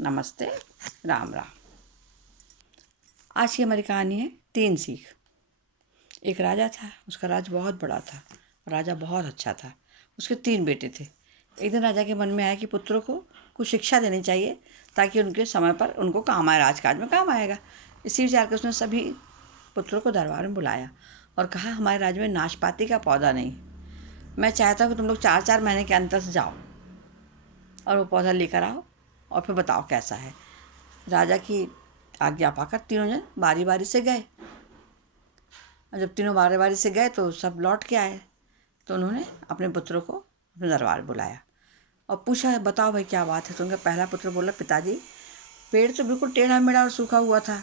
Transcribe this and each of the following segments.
नमस्ते, राम राम। आज की हमारी कहानी है 3 सीख। एक राजा था, उसका राज बहुत बड़ा था। राजा बहुत अच्छा था। उसके 3 बेटे थे। एक दिन राजा के मन में आया कि पुत्रों को कुछ शिक्षा देनी चाहिए ताकि उनके समय पर उनको काम आए, राजकाज में काम आएगा। इसी विचार कर उसने सभी पुत्रों को दरबार में बुलाया और कहा, हमारे राज्य में नाशपाती का पौधा नहीं, मैं चाहता हूँ कि तुम लोग 4-4 महीने के अंतर से जाओ और वो पौधा लेकर आओ और फिर बताओ कैसा है। राजा की आज्ञा पाकर तीनों जन बारी बारी से गए और जब तीनों बारी बारी से गए तो सब लौट के आए। तो उन्होंने अपने पुत्रों को अपने दरबार बुलाया और पूछा, बताओ भाई क्या बात है। तो उनका पहला पुत्र बोला, पिताजी पेड़ तो बिल्कुल टेढ़ा मेढ़ा और सूखा हुआ था।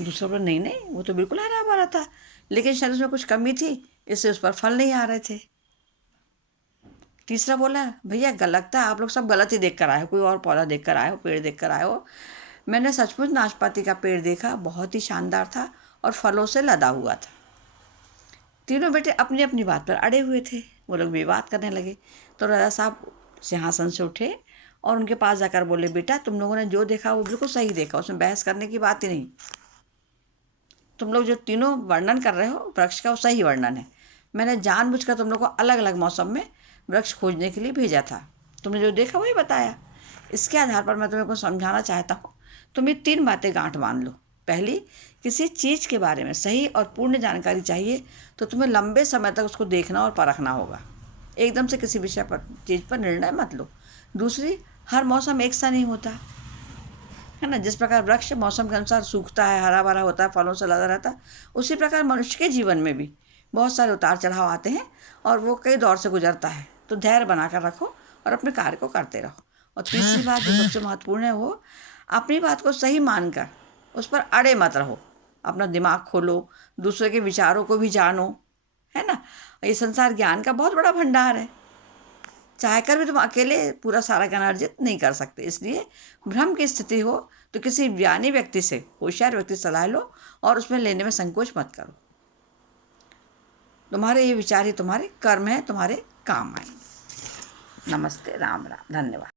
दूसरा बोला, नहीं नहीं, वो तो बिल्कुल हरा भरा था, लेकिन शायद उसमें कुछ कमी थी, इससे उस पर फल नहीं आ रहे थे। तीसरा बोला, भैया लगता है आप लोग सब गलत ही देख कर आए हो, कोई और पौधा देख कर आए हो, पेड़ देख कर आए हो। मैंने सचमुच नाशपाती का पेड़ देखा, बहुत ही शानदार था और फलों से लदा हुआ था। तीनों बेटे अपनी अपनी बात पर अड़े हुए थे। वो लोग विवाद करने लगे। तो राजा साहब सिंहासन से उठे और उनके पास जाकर बोले, बेटा तुम लोगों ने जो देखा वो बिल्कुल सही देखा, उसमें बहस करने की बात ही नहीं। तुम लोग जो तीनों वर्णन कर रहे हो वृक्ष का, वो सही वर्णन है। मैंने जानबूझकर तुम लोग को अलग अलग मौसम में वृक्ष खोजने के लिए भेजा था। तुमने जो देखा वही बताया। इसके आधार पर मैं तुम्हें को समझाना चाहता हूँ। तुम ये 3 बातें गांठ बांध लो। पहली, किसी चीज़ के बारे में सही और पूर्ण जानकारी चाहिए तो तुम्हें लंबे समय तक उसको देखना और परखना होगा। एकदम से किसी विषय पर, चीज़ पर निर्णय मत लो। दूसरी, हर मौसम एक सा नहीं होता है ना। जिस प्रकार वृक्ष मौसम के अनुसार सूखता है, हरा भरा होता है, फलों से लदा रहता है, उसी प्रकार मनुष्य के जीवन में भी बहुत सारे उतार चढ़ाव आते हैं और वो कई दौर से गुजरता है। तो धैर्य बनाकर रखो और अपने कार्य को करते रहो। और तीसरी बात जो सबसे महत्वपूर्ण है, वो अपनी बात को सही मानकर उस पर अड़े मत रहो। अपना दिमाग खोलो, दूसरे के विचारों को भी जानो, है ना। ये संसार ज्ञान का बहुत बड़ा भंडार है। चाहकर भी तुम अकेले पूरा सारा ज्ञान अर्जित नहीं कर सकते। इसलिए भ्रम की स्थिति हो तो किसी ज्ञानी व्यक्ति से, होशियार व्यक्ति से सलाह लो और उसमें लेने में संकोच मत करो। तुम्हारे ये विचार ही तुम्हारे कर्म है, तुम्हारे काम आएंगे। नमस्ते, राम राम, धन्यवाद।